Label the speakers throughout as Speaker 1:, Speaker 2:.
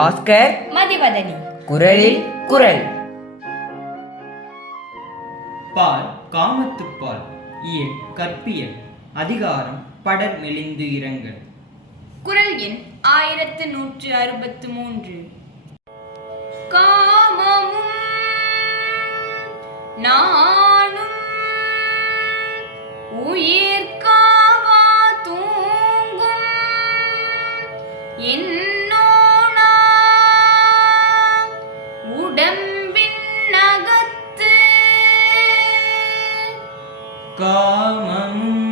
Speaker 1: பாஸ்கர்
Speaker 2: மதிவதனி.
Speaker 1: குரலில் குரல்.
Speaker 3: பால் காமத்துப்பால் இயல் கற்பியல் அதிகாரம் படர் மெலிந்து இரங்கல்.
Speaker 2: குரல் எண் ஆயிரத்து நூற்று அறுபத்து மூன்று. காமமும் நானும் உயிர் காவா தூங்கும். என்னோனா உடம்பின் நகத்து
Speaker 3: காமமும்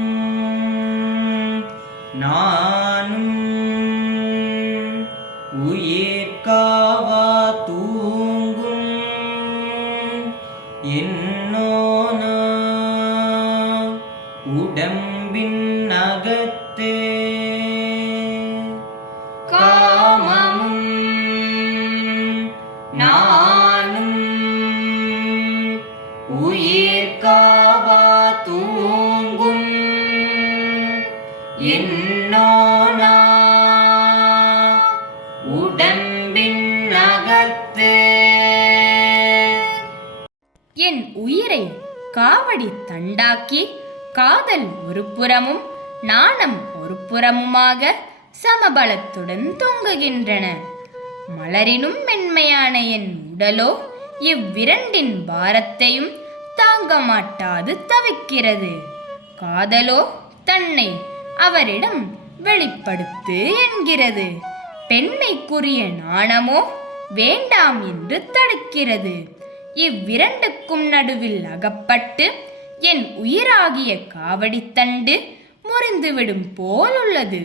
Speaker 3: நானும் உயிர் காவா தூங்கும் என்னோனா உடம்பின் நகத்தே என்னோனா உடம்பின்
Speaker 2: என் உயிரை காவடி தண்டாக்கி காதல் ஒரு புறமும் நாணம் ஒரு புறமுமாக சமபலத்துடன் தொங்குகின்றன. மலரினும் மென்மையான என் உடலோ இவ்விரண்டின் பாரத்தையும் தாங்க மாட்டாது தவிக்கிறது. காதலோ தன்னை அவரிடம் வெளிப்படுத்து என்கிறது. பெண்மைக்குரிய நாணமோ வேண்டாம் என்று தடுக்கிறது. இவ்விரண்டுக்கும் நடுவில் அகப்பட்டு என் உயிராகிய காவடித்தண்டு முறிந்துவிடும் போல் உள்ளது.